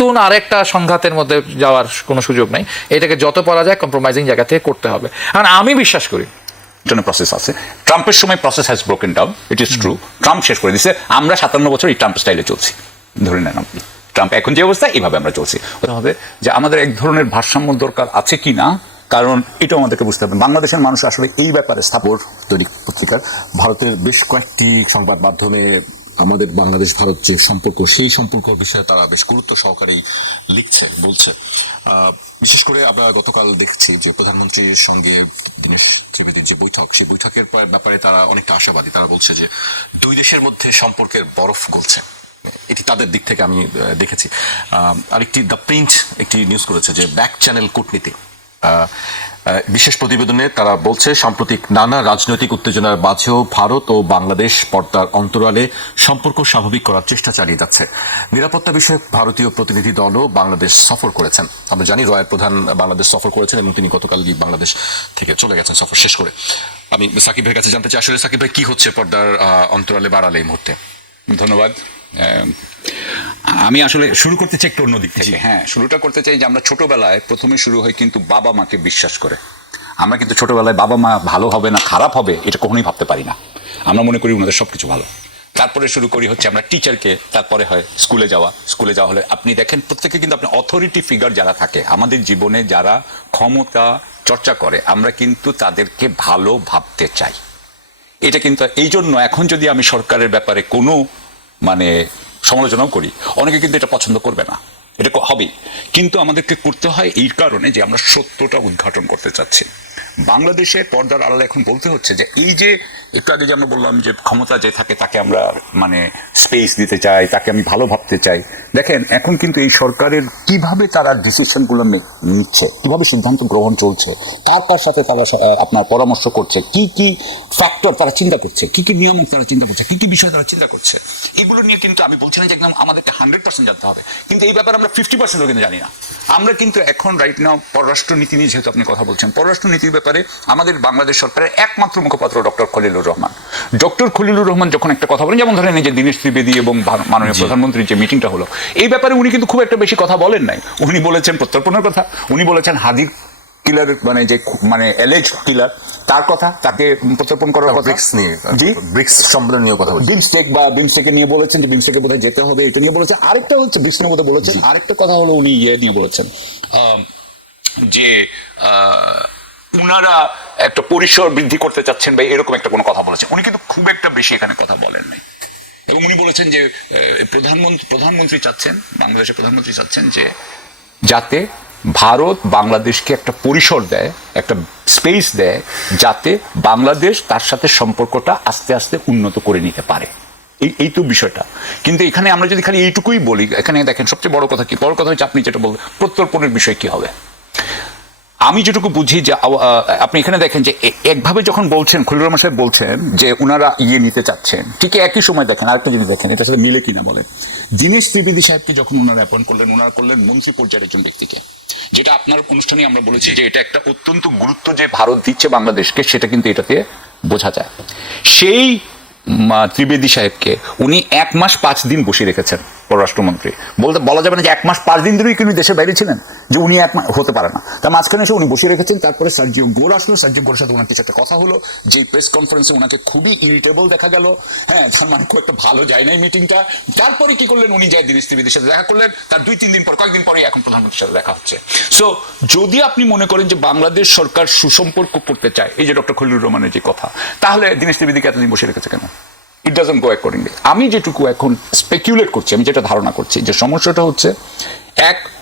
নতুন আরেকটা সংঘাতের মধ্যে যাওয়ার কোনো সুযোগ নাই। এটাকে যত পারা যায় কম্প্রোমাইজিং জায়গা থেকে করতে হবে। কারণ আমি বিশ্বাস করি প্রসেস আছে। ট্রাম্পের সময় process has broken down, it is true. Trump শেষ করে দিচ্ছে, আমরা 57 বছর এই ট্রাম্প স্টাইলে চলছি। ধরে নেন আপনি ট্রাম্প এখন যে অবস্থা, এইভাবে আমরা চলছি। ওটা হবে যে আমাদের এক ধরনের ভারসাম্য দরকার আছে কি না, কারণ এটাও আমাদেরকে বুঝতে হবে বাংলাদেশের মানুষ আসলে এই ব্যাপারে স্থাপর দৈনিক পত্রিকার ভারতের বেশ কয়েকটি সংবাদ মাধ্যমে আমাদের বাংলাদেশ ভারত যে সম্পর্ক, সেই সম্পর্কের বিষয়ে তারা বেশ গুরুত্ব সহকারেই লিখছে, বলছে। বিশেষ করে আমরা গতকাল দেখছি যে প্রধানমন্ত্রীর সঙ্গে দীনেশ ত্রিবেদীর যে বৈঠক, সেই বৈঠকের ব্যাপারে তারা অনেকটা আশাবাদী। তারা বলছে যে দুই দেশের মধ্যে সম্পর্কের বরফ গলছে, এটি তাদের দিক থেকে আমি দেখেছি। আরেকটি দ্য প্রিন্ট একটি নিউজ করেছে যে ব্যাক চ্যানেল কূটনীতি। বিশেষ প্রতিবেদনে তারা বলছে সাম্প্রতিক নানা রাজনৈতিক উত্তেজনার মাঝেও ভারত ও বাংলাদেশ পর্দার অন্তরালে সম্পর্ক স্বাভাবিক করার চেষ্টা চালিয়ে যাচ্ছে। নিরাপত্তা বিষয়ক ভারতীয় প্রতিনিধি দলও বাংলাদেশ সফর করেছেন। আমরা জানি রয়ের প্রধান বাংলাদেশ সফর করেছেন এবং তিনি গতকাল বাংলাদেশ থেকে চলে গেছেন সফর শেষ করে। আমি সাকিব ভাইয়ের কাছে জানতে চাই, আসলে সাকিব ভাই কি হচ্ছে পর্দার অন্তরালে বাড়ালে এই মুহূর্তে? ধন্যবাদ। আমি আসলে শুরু করতে চাই একটু অন্য দিক থেকে। হ্যাঁ, শুরুটা করতে চাই যে আমরা ছোটবেলায় প্রথমে শুরু হয় কিন্তু বাবা মাকে বিশ্বাস করে। আমরা কিন্তু ছোটবেলায় বাবা মা ভালো হবে না খারাপ হবে এটা কখনোই ভাবতে পারি না। আমরা মনে করি ওনাদের সবকিছু ভালো। তারপরে শুরু করি হচ্ছে আমরা টিচারকে, তারপরে হয় স্কুলে যাওয়া হলে আপনি দেখেন প্রত্যেকে কিন্তু আপনি অথরিটি ফিগার যারা থাকে আমাদের জীবনে, যারা ক্ষমতা চর্চা করে, আমরা কিন্তু তাদেরকে ভালো ভাবতে চাই। এটা কিন্তু এই জন্য এখন যদি আমি সরকারের ব্যাপারে কোনো সমালোচনাও করি, অনেকে কিন্তু এটা পছন্দ করবে না, এটা হবেই, কিন্তু আমাদেরকে করতে হয় এই কারণে যে আমরা সত্যটা উদ্ঘাটন করতে চাচ্ছি। বাংলাদেশে পর্দার আড়ালে এখন বলতে হচ্ছে যে এই যে একটু আগে যে আমরা বললাম যে ক্ষমতা যে থাকে তাকে আমরা স্পেস দিতে চাই, তাকে আমি ভালো ভাবতে চাই। দেখেন এখন কিন্তু এই সরকারের কিভাবে তারা ডিসিশনগুলো নিচ্ছে, কিভাবে সিদ্ধান্ত গ্রহণ চলছে, কার সাথে তারা আপনার পরামর্শ করছে, কি কি ফ্যাক্টর তারা চিন্তা করছে, কি কি নিয়ামক তারা চিন্তা করছে, কি কি বিষয় তারা চিন্তা করছে, এগুলো নিয়ে কিন্তু আমি বলছি না যে একদম আমাদেরকে 100% জানতে হবে, কিন্তু এই ব্যাপারে আমরা 50% কিন্তু জানি না। আমরা কিন্তু এখন রাইট নাও পররাষ্ট্র নীতি নিয়ে যেহেতু আপনি কথা বলছেন, পররাষ্ট্র নীতির ব্যাপারে আমাদের বাংলাদেশ সরকারের একমাত্র মুখপাত্র ডক্টর খলিলুর রহমান। ডক্টর খলিলুর রহমান যখন একটা কথা বলেন, যেমন ধরেন এই যে দীনেশ ত্রিবেদী এবং মাননীয় প্রধানমন্ত্রীর যে মিটিংটা হলো, এই ব্যাপারে উনি কিন্তু খুব একটা বেশি কথা বলেন নাই। উনি বলেছেন প্রত্যর্পণের কথা, উনি বলেছেন হাদির কিলার এলেজ কিলার তার কথা, তাকে প্রত্যর্পণ করার কথা, ব্রিক্স সম্মেলন নিয়ে কথা বলছেন, বিমস্টেকে নিয়ে বলেছেন যে বিমস্টেকে বোধহয় যেতে হবে, এটা নিয়ে বলেছেন। আরেকটা হচ্ছে ব্রিক্স নিয়ে বোধহয় বলেছেন, আরেকটা কথা হলো উনি নিয়ে বলেছেন যে উনারা একটা পরিসর বৃদ্ধি করতে চাচ্ছেন বা এরকম একটা কোনো কথা বলেছেন। উনি কিন্তু খুব একটা বেশি এখানে কথা বলেন নাই, এবং উনি বলেছেন যে প্রধানমন্ত্রী চাচ্ছেন, বাংলাদেশের প্রধানমন্ত্রী চাচ্ছেন যে যাতে ভারত বাংলাদেশকে একটা পরিসর দেয়, একটা স্পেস দেয়, যাতে বাংলাদেশ তার সাথে সম্পর্কটা আস্তে আস্তে উন্নত করে নিতে পারে। এই তো বিষয়টা। কিন্তু এখানে আমরা যদি খালি এইটুকুই বলি, এখানে দেখেন সবচেয়ে বড় কথা কি, বড় কথা হচ্ছে আপনি যেটা বলবেন প্রত্যর্পণের বিষয় কি হবে। আমি যেটুকু বুঝি যে আপনি এখানে দেখেন যে একভাবে যখন বলছেন, খলিলুর রহমান সাহেব বলছেন যে ওনারা নিতে চাচ্ছেন, ঠিক একই সময় দেখেন আরেকটা জিনিস দেখেন, এটার সাথে মিলে কিনা বলেন। দীনেশ ত্রিবেদী সাহেবকে যখন ওনারা অ্যাপয়েন্ট করলেন, ওনারা করলেন মন্ত্রী পর্যায়ের একজন ব্যক্তিকে, যেটা আপনার অনুষ্ঠানে আমরা বলেছি যে এটা একটা অত্যন্ত গুরুত্ব যে ভারত দিচ্ছে বাংলাদেশকে, সেটা কিন্তু এটাতে বোঝা যায়। সেই ত্রিবেদী সাহেবকে উনি 1 মাস 5 দিন বসিয়ে রেখেছেন পররাষ্ট্রমন্ত্রী। বলা যাবে না যে 1 মাস 5 দিন ধরেই কিন্তু দেশের বাইরে ছিলেন, যে উনি 1 মাস হতে পারে না, তার মাঝখানে এসে উনি বসিয়ে রেখেছেন। তারপরে সার্জিও গোর আসলো, সার্জিও গোরের সাথে ওনার কিছু একটা কথা হলো, যে প্রেস কনফারেন্সে ওনাকে খুবই ইরিটেবল দেখা গেল। হ্যাঁ, তার খুব একটা ভালো যায় নাই মিটিংটা। তারপরে কি করলেন, উনি যায় দীনেশ ত্রিবেদীর সাথে দেখা করলেন, তার 2-3 দিন পর, কয়েকদিন পরে এখন প্রধানমন্ত্রীর সাথে দেখা হচ্ছে। সো যদি আপনি মনে করেন যে বাংলাদেশ সরকার সুসম্পর্ক করতে চায়, এই যে ডক্টর খলিলুর রহমানের যে কথা, তাহলে দীনেশ ত্রিবেদীকে এতদিন বসে রেখেছে কেন? It doesn't go accordingly. আমি যেটুকু এখন স্পেকুলেট করছি, আমি যেটা ধারণা করছি যে সমস্যাটা হচ্ছে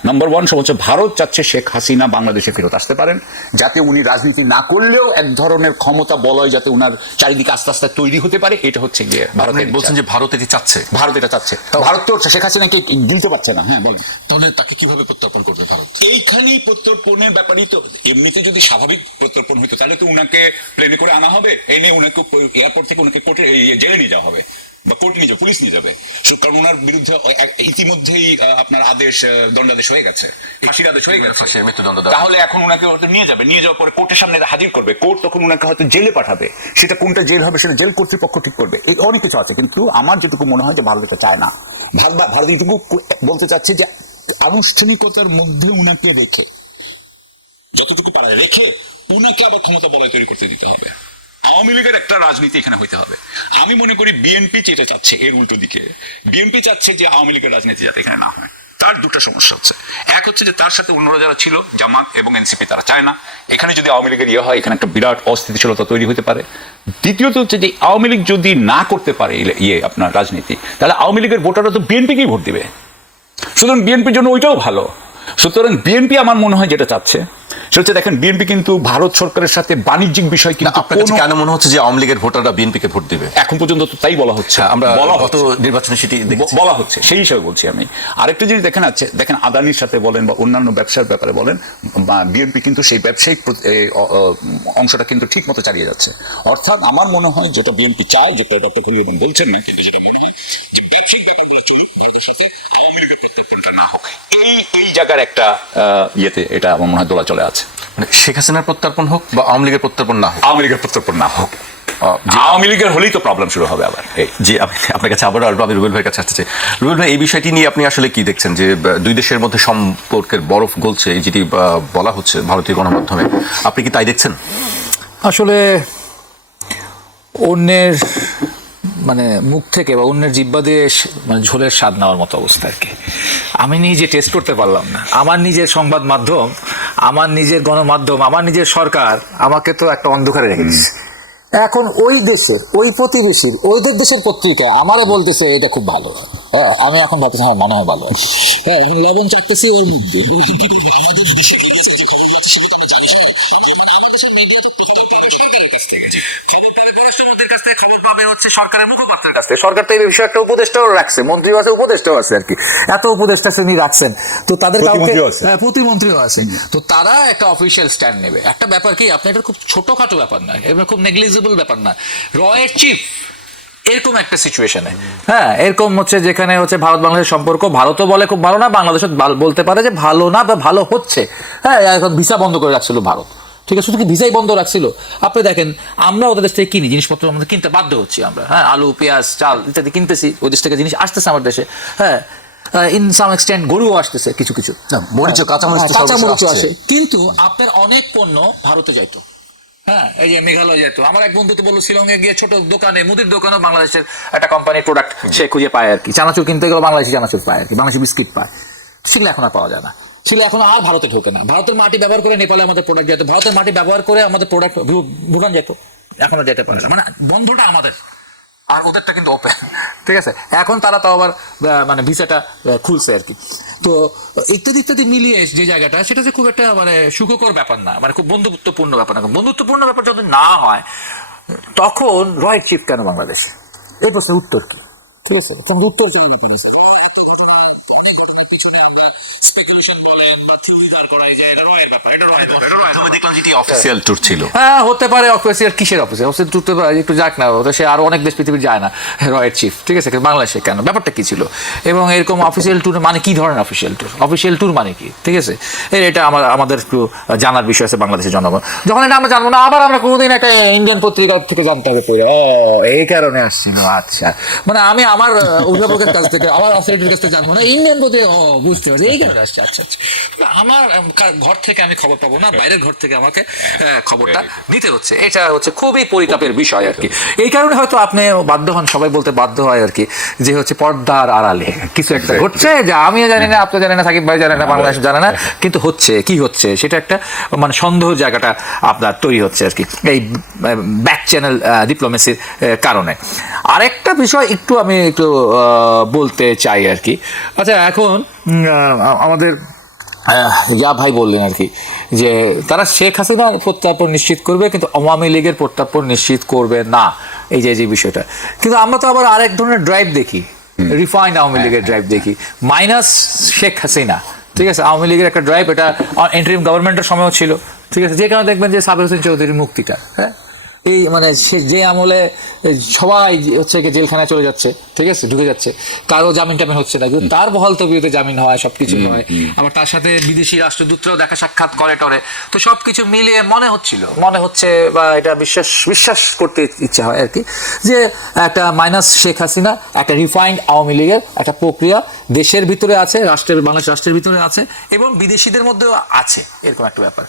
নাম্বার 1 সমস্যা, ভারত চাচ্ছে শেখ হাসিনা বাংলাদেশে ফেরত আসতে পারেন, যাতে উনি রাজনীতি না করলেও এক ধরনের ক্ষমতা বলয় যাতে উনার চারিদিকে আস্তে আস্তে তৈরি হতে পারে। এটা হচ্ছে গিয়ে ভারত বলছেন যে ভারত এটি চাচ্ছে, ভারত এটা চাচ্ছে। ভারত তো শেখ হাসিনাকে গিলতে পারছে না। হ্যাঁ বলেন, তাহলে তাকে কিভাবে প্রত্যর্পণ করবে ভারত? এইখানেই প্রত্যর্পণের ব্যাপারই তো। এমনিতে যদি স্বাভাবিক প্রত্যর্পণ হইতো তাহলে তো উনাকে প্লেনে করে আনা হবে, এই নিয়ে উনাকে এয়ারপোর্ট থেকে উনাকে কোর্টে জেলে নিয়ে যাওয়া হবে, বা কোর্ট নিয়ে পুলিশ নিয়ে যাবে, কারণ ওনার বিরুদ্ধে ইতিমধ্যেই আপনার আদেশ, দণ্ডাদেশ হয়ে গেছে, ফাঁসির আদেশ হয়ে গেছে, তাহলে এখন ওনাকে নিয়ে যাবে, নিয়ে যাওয়ার পরে কোর্টের সামনে হাজির করবে, কোর্ট তখন ওনাকে হয়তো জেলে পাঠাবে। সেটা কোনটা জেল হবে সেটা জেল কর্তৃপক্ষ ঠিক করবে। এই অনেক কিছু আছে, কিন্তু আমার যেটুকু মনে হয় যে ভারত এটা চায় না। ভারত এইটুকু বলতে চাচ্ছে যে আনুষ্ঠানিকতার মধ্যে উনাকে রেখে, যতটুকু পারে রেখে উনাকে আবার ক্ষমতা বলয় তৈরি করতে দিতে হবে। আওয়ামী লীগের একটা রাজনীতি এখানে হইতে হবে। আমি মনে করি বিএনপি যেটা চাচ্ছে এর উল্টো দিকে, বিএনপি চাচ্ছে যে আওয়ামী লীগের রাজনীতি যাতে এখানে না হয়। তার দুটো সমস্যা হচ্ছে, এক হচ্ছে যে তার সাথে অন্যরা যারা ছিল জামাত এবং এনসিপি তারা চায় না এখানে যদি আওয়ামী লীগের ইয়ে হয় এখানে একটা বিরাট অস্থিতিশীলতা তৈরি হতে পারে। দ্বিতীয়ত হচ্ছে যে আওয়ামী লীগ যদি না করতে পারে আপনার রাজনীতি, তাহলে আওয়ামী লীগের ভোটাররা তো বিএনপিকেই ভোট দিবে, সুতরাং বিএনপির জন্য ওইটাও ভালো। সুতরাং বিএনপি আমার মনে হয় যেটা চাচ্ছে সেটা হচ্ছে, দেখেন বিএনপি কিন্তু ভারত সরকারের সাথে বাণিজ্যিক বিষয় কিন্তু আপনার কাছে কেন মনে হচ্ছে যে আওয়ামী লীগের ভোটাররা বিএনপিকে ভোট দিবে? এখন পর্যন্ত তো তাই বলা হচ্ছে, আমরা বলা গত নির্বাচনে সেটি বলা হচ্ছে, সেই হিসাবে বলছি আমি। আরেকটা জিনিস দেখেন আছে, দেখেন আদানির সাথে বলেন বা অন্যান্য ব্যবসার ব্যাপারে বলেন, বিএনপি কিন্তু সেই ব্যবসায়িক অংশটা কিন্তু ঠিক মতো চালিয়ে যাচ্ছে। অর্থাৎ আমার মনে হয় যেটা বিএনপি চায়, যেটা ডক্টর খলিল রহমান বলছেন না, কিন্তু যেটা মনে হয় যে ব্যবসায়িক ব্যাপারগুলো চলুক, ভারতের সাথে আওয়ামী লীগের প্রত্যর্পণটা না হোক, এই জায়গার একটা ইয়েতে এটা আমার মনে হয় দোলা চলে আছে। মানে শেখ হাসিনার প্রত্যর্পণ হোক বা আওয়ামী লীগের প্রত্যর্পণ না হোক, আওয়ামী লীগের প্রত্যর্পণ না হোক, আওয়ামী লীগের হলেই তো প্রবলেম শুরু হবে আবার। জি, আপনার কাছে আবারও আমি রুবেল ভাইয়ের কাছে আসতে চাই। রুবেল ভাই, এই বিষয়টি নিয়ে আপনি আসলে কি দেখছেন যে দুই দেশের মধ্যে সম্পর্কের বরফ গলছে, এই যেটি বলা হচ্ছে ভারতীয় গণমাধ্যমে, আপনি কি তাই দেখছেন? আসলে অন্যের মানে মুখ থেকে বা অন্যের জিব্বা দিয়ে মানে ঝোলের স্বাদ নেওয়ার মতো অবস্থা আর কি। আমি নিজে টেস্ট করতে পারলাম না। আমার নিজের সংবাদ মাধ্যম, আমার নিজের গণমাধ্যম, আমার নিজের সরকার আমাকে তো একটা অন্ধকারে রেখে দিচ্ছে। এখন ওই দেশের, ওই প্রতিবেশীর, ওইদের দেশের পত্রিকা আমারও বলতেছে এটা খুব ভালো। হ্যাঁ, আমি এখন ভাবতেছি আমার মনে হয় ভালো। হ্যাঁ, লবণ চাটতেছি ওর মধ্যে। সরকার তো এই বিষয়ে একটা উপদেষ্টাও রাখছে, মন্ত্রী আছে, উপদেষ্টাও আছে আর কি। এত উপদেষ্টা শ্রেণী রাখছেন তো তাদের কাউকে প্রতিমন্ত্রীও আছে, তো তারা একটা অফিসিয়াল স্ট্যান্ড নেবে। একটা ব্যাপার কি, আপনি এটা খুব ছোটখাটো ব্যাপার না, এটা খুব নেগলিজেবল ব্যাপার না। রয়ের চিফ এরকম একটা সিচুয়েশনে, হ্যাঁ, এরকম হচ্ছে যেখানে হচ্ছে ভারত বাংলাদেশের সম্পর্ক, ভারতও বলে খুব ভালো না, বাংলাদেশও বলতে পারে যে ভালো না বা ভালো হচ্ছে। হ্যাঁ, এখন ভিসা বন্ধ করে রাখছিল ভারত, ঠিক আছে, শুধু কি ভিসাই বন্ধ রাখছিল? আপনি দেখেন আমরা ওদের দেশ থেকে কিনি জিনিসপত্র, আমাদের কিনতে বাধ্য হচ্ছি আমরা। হ্যাঁ, আলু, পেঁয়াজ, চাল ইত্যাদি কিনতেছি, ওই দেশ থেকে জিনিস আসতেছে আমার দেশে। হ্যাঁ, ইন সাম এক্সটেন্ট গরুও আসতেছে কিছু কিছু, মরিচ, কাঁচামরিচ আসে, কিন্তু আপনার অনেক পণ্য ভারতে যাইতো। হ্যাঁ, এই যে মেঘালয় যেত, আমার এক বন্ধু তো বললো শিলংয়ে গিয়ে ছোট দোকানে, মুদির দোকানে বাংলাদেশের একটা কোম্পানির প্রোডাক্ট সে খুঁজে পায় আর কি। চানাচুর কিনতে গেলে বাংলাদেশি চানাচুর পায় আর কি, বাংলাদেশি বিস্কিট পায়। সেগুলো এখন আর পাওয়া যায় না, সেগুলো এখন আর ভারতে ঢোকে না। ভারতের মাটি ব্যবহার করে নেপালে আমাদের প্রোডাক্ট যেত, ভারতের মাটি ব্যবহার করে আমাদের প্রোডাক্ট ভুটান যেত, এখনো যেতে পারে না। মানে বন্ধটা আমাদের, আর ওদেরটা কিন্তু ওপেন, ঠিক আছে। এখন তারা তো আবার মানে ভিসাটা খুলছে আর কি। তো ইত্যাদি ইত্যাদি মিলিয়ে যে জায়গাটা, সেটা যে খুব একটা মানে সুখকর ব্যাপার না, মানে খুব বন্ধুত্বপূর্ণ ব্যাপার না। বন্ধুত্বপূর্ণ ব্যাপার যদি না হয়, তখন রয়ের চিফ কেন বাংলাদেশ, এই প্রশ্নের উত্তর কি? ঠিক আছে, উত্তর জানার ব্যাপার আছে। অনেক ঘটনার পিছনে আমরা স্পেকুলেশন বলেন বা থিওরি দাঁড় করাই যে এটা রয়ের ব্যাপার, এটা রয়ের ব্যাপার, এটা রয়ের ব্যাপার। অফিসিয়াল ট্যুর ছিল, হ্যাঁ হতে পারে অফিসিয়াল, কিসের অফিসিয়াল? অফিসিয়াল ট্যুর তো একটু যাক না, সে আরো অনেক দেশ পৃথিবীর যায় না রয়ের চিফ, ঠিক আছে, বাংলাদেশে কেন, ব্যাপারটা কি ছিল? এবং এরকম অফিসিয়াল ট্যুর মানে কি ধরনের অফিসিয়াল ট্যুর? অফিসিয়াল ট্যুর মানে কি, ঠিক আছে, এটা আমাদের একটু জানার বিষয় আছে বাংলাদেশের জনগণ। যখন এটা আমরা জানবো না, আবার আমরা কোনোদিন একটা ইন্ডিয়ান পত্রিকা থেকে জানতে হবে পড়ে, ও এই কারণে আসছিল, আচ্ছা, মানে আমি আমার অভিভাবকের কাছ থেকে, আমার অথরিটির কাছ থেকে জানবো না, ইন্ডিয়ান পত্রিকা, ও বুঝতে পারছি এই কারণে আসছে, আচ্ছা আচ্ছা। আমার ঘর থেকে আমি খবর পাবো না, বাইরের ঘর থেকে আমাকে খবরটা নিতে হচ্ছে। এটা হচ্ছে খুবই পরিতাপের বিষয় আর কি। এই কারণে হয়তো আপনি বাধ্য হন, সবাই বলতে বাধ্য হয় আর কি, যে হচ্ছে পর্দার আড়ালে কিছু একটা ঘটছে, যে আমিও জানি না, আপনি জানেন না, সাকিব ভাই জানে না, বাংলাদেশ জানে না, কিন্তু হচ্ছে, কি হচ্ছে সেটা একটা মানে সন্দেহ জায়গাটা আপনার তৈরি হচ্ছে আর কি, এই ব্যাক চ্যানেল ডিপ্লোমেসির কারণে। আরেকটা বিষয় একটু আমি একটু বলতে চাই আর কি। আচ্ছা, এখন আমাদের ইয়া ভাই বললেন আর কি, যে তারা শেখ হাসিনার প্রত্যার্পণ নিশ্চিত করবে কিন্তু আওয়ামী লীগের প্রত্যার্পণ নিশ্চিত করবে না, এই যে বিষয়টা। কিন্তু আমরা তো আবার আরেক ধরনের ড্রাইভ দেখি, রিফাইন্ড আওয়ামী লীগের ড্রাইভ দেখি, মাইনাস শেখ হাসিনা, ঠিক আছে। আওয়ামী লীগের একটা ড্রাইভ, এটা ইন্টারিম গভর্নমেন্টের সময়ও ছিল, ঠিক আছে, যে কারণে দেখবেন যে সাবির হোসেন চৌধুরীর মুক্তিটা, হ্যাঁ, এই মানে যে আমলে সবাই হচ্ছে কি জেলখানায় চলে যাচ্ছে, ঠিক আছে, ঢুকে যাচ্ছে, কারো জামিন টামিন হচ্ছে না, কিন্তু তার বহাল তবিয়তে জামিন হয়, সবকিছু হয়, আবার তার সাথে বিদেশি রাষ্ট্রদূতরাও দেখা সাক্ষাৎ করে টরে, তো সবকিছু মিলিয়ে মনে হচ্ছে বা এটা বিশ্বাস করতে ইচ্ছা হয় আর কি, যে একটা মাইনাস শেখ হাসিনা, একটা রিফাইন্ড আওয়ামী লীগের একটা প্রক্রিয়া দেশের ভিতরে আছে, বাংলাদেশ রাষ্ট্রের ভিতরে আছে এবং বিদেশিদের মধ্যেও আছে, এরকম একটা ব্যাপার।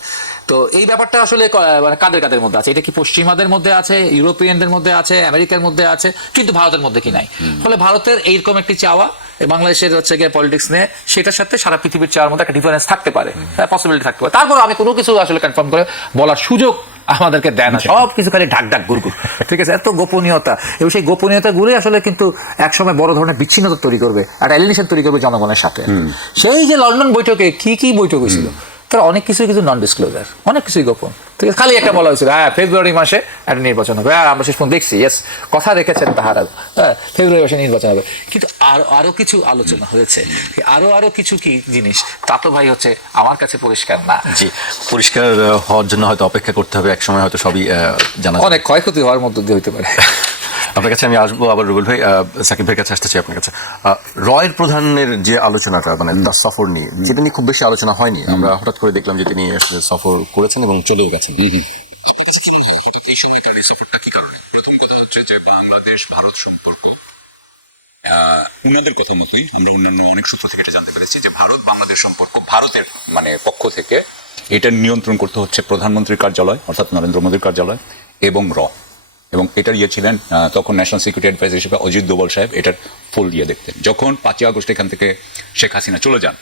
তো এই ব্যাপারটা আসলে মানে কাদের মধ্যে আছে, এটা কি পশ্চিমাদের মধ্যে আছে, ইউরোপিয়ানদের মধ্যে আছে, আমেরিকার মধ্যে আছে, কিন্তু ভারতের মধ্যে কি নাই। ফলে ভারতের এইরকম একটি চাওয়া বাংলাদেশের হচ্ছে গিয়ে পলিটিক্স নিয়ে, সেটার সাথে সারা পৃথিবীর চাওয়ার মধ্যে একটা ডিফারেন্স থাকতে পারে, পসিবিলিটি থাকতে পারে। তারপর আমি কোনো কিছু আসলে কনফার্ম করে বলার সুযোগ আমাদেরকে দেয় না, সব কিছু খালি ঢাক গুড়গুড়, ঠিক আছে, এত গোপনীয়তা, এবং সেই গোপনীয়তা গুলো আসলে কিন্তু একসময় বড় ধরনের বিচ্ছিন্নতা তৈরি করবে, একটা এলিনেশন তৈরি করবে জনগণের সাথে। সেই যে লন্ডন বৈঠকে কি বৈঠক হয়েছিল, তার অনেক কিছুই কিন্তু নন ডিসক্লোজার, অনেক কিছুই গোপন, ঠিক আছে, খালি একটা বলা হয়েছিল ফেব্রুয়ারি মাসে একটা নির্বাচন হবে, আমরা শেষ পর্যন্ত দেখছি ইয়েস কথা রেখেছেন তাহারা, ফেব্রুয়ারি মাসে নির্বাচন হবে, কিন্তু আরো কিছু আলোচনা হয়েছে, আরো কিছু কি জিনিস, তা তো ভাই হচ্ছে আমার কাছে পরিষ্কার না। জি, পরিষ্কার হওয়ার জন্য হয়তো অপেক্ষা করতে হবে, এক সময় হয়তো সবই জানা যাবে। অনেক ক্ষয়ক্ষতি হওয়ার মধ্য দিয়ে হইতে পারে। আপনার কাছে আমি আসবো আবার, রুবেল ভাই, সাকিব ভাইয়ের কাছে আসতে চাই আপনার কাছে। রয়ের প্রধানের যে আলোচনাটা, মানে তার সফর নিয়ে, যেটা নিয়ে খুব বেশি আলোচনা হয়নি, আমরা হঠাৎ করে দেখলাম যে তিনি আসলে সফর করেছেন এবং চলেও গেছেন। এই সময়কার এই সফরটা কি কারণে? প্রথম কথা হচ্ছে যে বাংলাদেশ ভারত সম্পর্ক, উনাদের কথা মতোই আমরা অন্যান্য অনেক সূত্র থেকে এটা জানতে পেরেছি যে ভারত বাংলাদেশ সম্পর্ক ভারতের মানে পক্ষ থেকে এটা নিয়ন্ত্রণ করতে হচ্ছে প্রধানমন্ত্রীর কার্যালয় অর্থাৎ নরেন্দ্র মোদীর কার্যালয় এবং এবং এটার ছিলেন তখন ন্যাশনাল সিকিউরিটি অ্যাডভাইজার হিসেবে অজিত দোভাল সাহেব, এটার ফুল দেখতেন। যখন 5ই আগস্ট এখান থেকে শেখ হাসিনা চলে যান,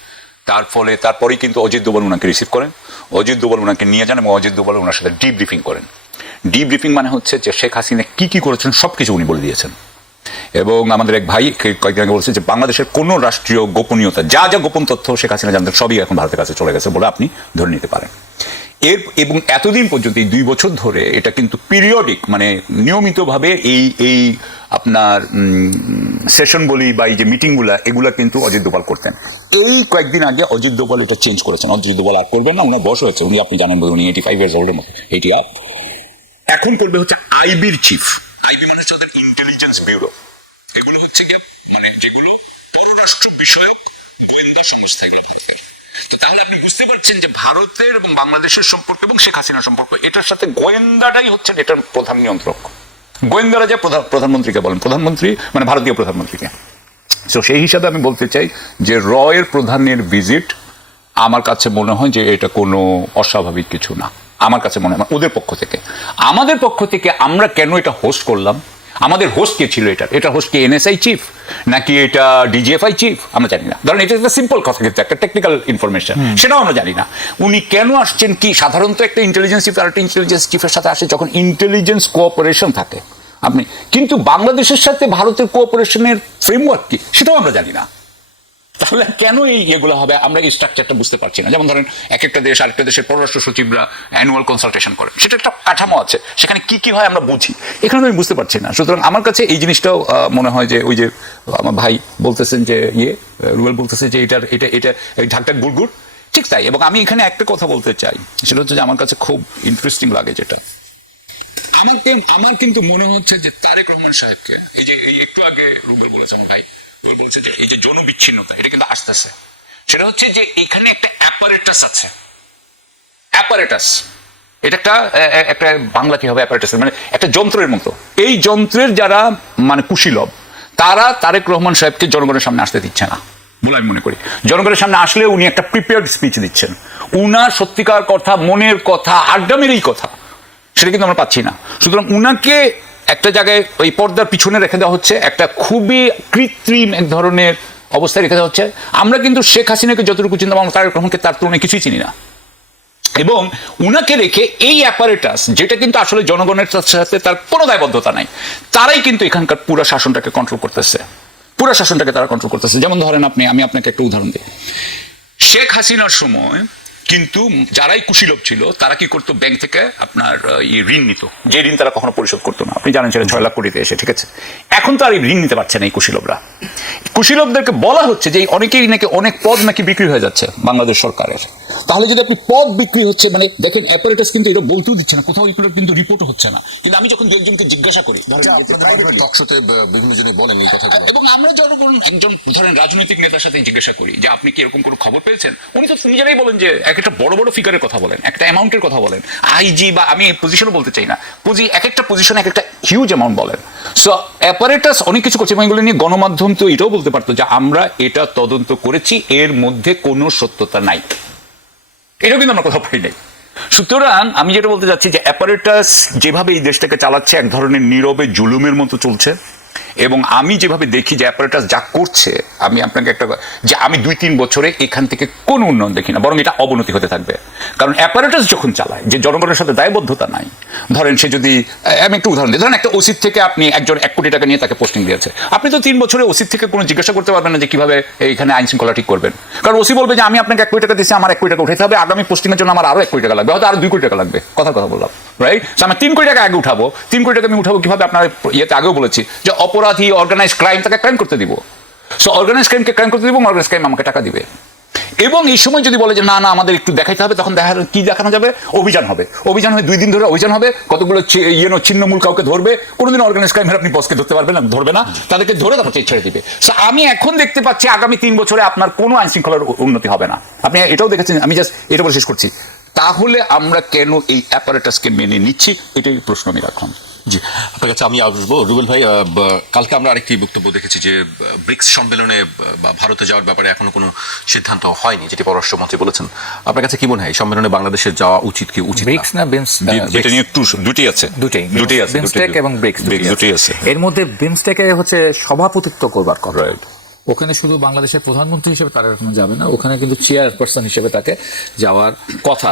তারপরেই কিন্তু অজিত দোভাল ওনাকে রিসিভ করেন, অজিত দোভাল ওনাকে নিয়ে যান এবং অজিত দোভাল ওনার সাথে ডিব্রিফিং করেন। ডিব্রিফিং মানে হচ্ছে যে শেখ হাসিনা কি করেছেন সবকিছু উনি বলে দিয়েছেন। এবং আমাদের এক ভাই কয়েকদিন আগে বলছে যে বাংলাদেশের কোনো রাষ্ট্রীয় গোপনীয়তা, যা গোপন তথ্য শেখ হাসিনা জানতেন, সবই এখন ভারতের কাছে চলে গেছে বলে আপনি ধরে নিতে পারেন। এবং এতদিন পর্যন্ত এই 2 বছর ধরে এটা কিন্তু পিরিয়ডিক, মানে নিয়মিতভাবে এই আপনার সেশন বলি বা এই যে মিটিংগুলা, এগুলা কিন্তু অজিত দোভাল করতেন। এই কয়েকদিন আগে অজিত দোভাল এটা চেঞ্জ করেছেন, অজিত দোভাল আর করবেন না, ওনার বয়স হয়েছে, উনি আপনি জানেন উনি 85 ইয়ার্স ওল্ডের মতো, 80 আপ। এখন করবে হচ্ছে আইবির চিফ, আইবি মানে হচ্ছে ইন্টেলিজেন্স ব্যুরো, এগুলো হচ্ছে মানে যেগুলো পররাষ্ট্র বিষয়ক গোয়েন্দা সংস্থা। তাহলে আপনি বুঝতে পারছেন যে ভারতের এবং বাংলাদেশের সম্পর্ক এবং শেখ হাসিনার সম্পর্ক, এটার সাথে গোয়েন্দাটাই হচ্ছেন এটার প্রধান নিয়ন্ত্রক। গোয়েন্দারা যে প্রধানমন্ত্রীকে বলেন, প্রধানমন্ত্রী মানে ভারতীয় প্রধানমন্ত্রীকে। তো সেই হিসাবে আমি বলতে চাই যে রয়ের প্রধানের ভিজিট আমার কাছে মনে হয় যে এটা কোনো অস্বাভাবিক কিছু না। আমার কাছে মনে হয় ওদের পক্ষ থেকে, আমাদের পক্ষ থেকে আমরা কেন এটা হোস্ট করলাম, আমাদের হোস্ট কে ছিল, এটা হোস্ট কি এনএসআই চিফ নাকি এটা ডিজিএফআই চিফ, আমরা জানি না। ধরেন এটা একটা সিম্পল কথা, কিন্তু একটা টেকনিক্যাল ইনফরমেশন, সেটাও আমরা জানি না। উনি কেন আসছেন, কি সাধারণত একটা ইন্টেলিজেন্স চিফ আর একটা ইন্টেলিজেন্স চিফের সাথে আসে যখন ইন্টেলিজেন্স কোঅপারেশন থাকে আপনি, কিন্তু বাংলাদেশের সাথে ভারতের কোঅপারেশনের ফ্রেমওয়ার্ক কি সেটাও আমরা জানি না। তাহলে কেন এগুলো হবে, আমরা এই স্ট্রাকচারটা বুঝতে পারছি না। যেমন ধরেন একটা দেশ আরেকটা দেশের পররাষ্ট্র সচিবরা অ্যানুয়াল কনসালটেশন করেন, সেটা একটা কাঠামো আছে, সেখানে কি হয় আমরা বুঝি, এখানে আমি বুঝতে পারছি না। সুতরাং আমার কাছে এই জিনিসটাও মনে হয় যে ওই যে আমার ভাই বলতেছেন যে রুবেল বলতেছে যে এটা ঢাকঢাক গুড়গুড়, ঠিক তাই। এবং আমি এখানে একটা কথা বলতে চাই, সেটা হচ্ছে যে আমার কাছে খুব ইন্টারেস্টিং লাগে, যেটা আমার কিন্তু মনে হচ্ছে যে তারেক রহমান সাহেবকে এই যে একটু আগে রুবেল বলেছে, আমার ভাই বলছে যে এই যে জনবিচ্ছিন্নতা, এটা কিন্তু আসতেছে। সেটা হচ্ছে যে এখানে একটা অ্যাপারেটাস আছে, অ্যাপারেটাস, এটা একটা বাংলা কি হবে অ্যাপারেটাস, মানে একটা যন্ত্রের মতো। এই যন্ত্রের যারা মানে কুশীলব, তারা তারেক রহমান সাহেবকে জনগণের সামনে আসতে দিচ্ছে না বলে আমি মনে করি। জনগণের সামনে আসলে উনি একটা প্রিপেয়ার্ড স্পিচ দিচ্ছেন, উনার সত্যিকার কথা, মনের কথা, আড্ডা মেরেই কথা, সেটা কিন্তু আমরা পাচ্ছি না। সুতরাং উনাকে একটা জায়গায় ওই পর্দার পিছনে রেখে দেওয়া হচ্ছে, একটা খুবই কৃত্রিম এক ধরনের অবস্থায় রেখে দেওয়া হচ্ছে। আমরা কিন্তু শেখ হাসিনাকে যতটুকু চিন্তা ভাবনা, তারেক রহমানকে তার তুলনায় কিছুই চিনি না। এবং উনাকে রেখে এই অ্যাপারেটাস, যেটা কিন্তু আসলে জনগণের সাথে তার কোনো দায়বদ্ধতা নাই, তারাই কিন্তু এখানকার পুরো শাসনটাকে কন্ট্রোল করতেছে, পুরো শাসনটাকে তারা কন্ট্রোল করতেছে। যেমন ধরেন আমি আপনাকে একটা উদাহরণ দিই। শেখ হাসিনার সময় কিন্তু যারাই কুশীলভ ছিল তারা কি করতো, ব্যাংক থেকে আপনার ঋণ নিত, যে ঋণ তারা কখনো পরিশোধ করতো না। আপনি জানেন সেটা 6 লাখ কোটিতে এসে, ঠিক আছে। এখন তো আর এই ঋণ নিতে পারছে না এই কুশীলভরা। কুশীলভদেরকে বলা হচ্ছে যে অনেকেই নাকি অনেক পদ নাকি বিক্রি হয়ে যাচ্ছে বাংলাদেশ সরকারের। তাহলে যদি আপনি পদ বিক্রি হচ্ছে, মানে দেখেন অ্যাপারেটাস কিন্তু এটা বলতেও দিচ্ছে না, কোথাও এগুলো কিন্তু রিপোর্টও হচ্ছে না। কিন্তু আমি যখন দু একজনকে জিজ্ঞাসা করি, টকশোতে বিভিন্ন জনে বলেন এই কথাগুলো, এবং আমরা যখন একজন ধরেন রাজনৈতিক নেতার সাথে জিজ্ঞাসা করি যে আপনি কি এরকম কোনো খবর পেয়েছেন, উনি তো নিজেরাই বলেন যে একটা বড় বড় ফিগারের কথা বলেন, একটা অ্যামাউন্টের কথা বলেন, আইজি বা আমি পজিশনও বলতে চাই না, এক একটা পজিশনে এক একটা হিউজ অ্যামাউন্ট বলেন। সো অ্যাপারেটাস অনেক কিছু করছে এবং এগুলো নিয়ে গণমাধ্যম তো এটাও বলতে পারতো যে আমরা এটা তদন্ত করেছি, এর মধ্যে কোনো সত্যতা নাই। এটাও কিন্তু আমরা কোথাও পাই নাই। সুতরাং আমি যেটা বলতে যাচ্ছি যে অ্যাপারেটাস যেভাবে এই দেশটাকে চালাচ্ছে এক ধরনের নীরবে জুলুমের মতো চলছে। এবং আমি যেভাবে দেখি যে অ্যাপারেটাস যা করছে, আমি আপনাকে একটা যে আমি 2-3 বছরে এখান থেকে কোনো উন্নয়ন দেখি না, বরং এটা অবনতি হতে থাকবে। কারণ অ্যাপারেটাস যখন চালায়, যে জনগণের সাথে দায়বদ্ধতা নাই, ধরেন সে যদি, আমি একটু উদাহরণ দিই, ধরেন একটা ওসির থেকে আপনি একজন 1 কোটি টাকা নিয়ে তাকে পোস্টিং দিয়েছে, আপনি তো 3 বছরে ওসির থেকে কোনো জিজ্ঞাসা করতে পারবেন না যে কিভাবে এখানে আইন শৃঙ্খলা ঠিক করবেন। কারণ ওসি বলবে যে আমি আপনাকে 1 কোটি টাকা দিচ্ছি, আমার 1 কোটি টাকা উঠাতে হবে, আগামী পোস্টিংয়ের জন্য আমার আরো 1 কোটি টাকা লাগবে, হয়তো আরো 2 কোটি টাকা লাগবে, কথা বললাম, রাইট। আমি 3 কোটি টাকা আগে উঠাবো, 3 কোটি টাকা আমি উঠাবো কিভাবে, আপনার ইয়েতে আগেও বলেছি যে অপরাধী অর্গানাইজ ক্রাইম তাকে ক্রাইম করতে দিব। সো অর্গানাইজ ক্রাইমকে ক্রাইম করতে দিব, অর্গানাইজ ক্রাইম আমাকে টাকা দিবে। এবং এই সময় যদি বলে যে না না আমাদের একটু দেখাইতে হবে, তখন কি দেখানো যাবে, অভিযান হবে। অভিযান হয় 2 দিন ধরে অভিযান হবে, কতগুলো ছিন্নমূল কাউকে ধরবে, কোনোদিন অর্গানাইজ ক্রাইমের আপনি বসকে ধরতে পারবেন না, ধরবে না, তাদেরকে ধরে তারপর ছেড়ে দিবে। সো আমি এখন দেখতে পাচ্ছি আগামী 3 বছরে আপনার কোনো আইন শৃঙ্খলার উন্নতি হবে না। আপনি এটাও দেখেছেন, আমি জাস্ট এটা বলে শেষ করছি। তাহলে আমরা কেন এই অ্যাপারেটাসকে মেনে নিচ্ছি, এটাই প্রশ্ন আমি রাখলাম। জি, আপনার কাছে আমি আসবো রুবেল ভাই। কালকে আমরা আরেকটি বক্তব্য দেখেছি যে ব্রিক্স সম্মেলনে বা ভারতে যাওয়ার ব্যাপারে এখনো কোনো সিদ্ধান্ত হয়নি, যেটি পররাষ্ট্রমন্ত্রী বলেছেন। আপনার কাছে কি মনে হয় সম্মেলনে বাংলাদেশের যাওয়া উচিত কি উচিত? ব্রিক্স না বিমস, এটা নিয়ে দুটি আছে, দুটোই আছে, বিমস্টেক এবং ব্রিক্স দুটোই আছে। এর মধ্যে বিমস্টেকে হচ্ছে সভাপতিত্ব করবার কথা। ওখানে শুধু বাংলাদেশের প্রধানমন্ত্রী হিসেবে তারা এখনো যাবে না, ওখানে কিন্তু চেয়ারপারসন হিসেবে তাকে যাওয়ার কথা।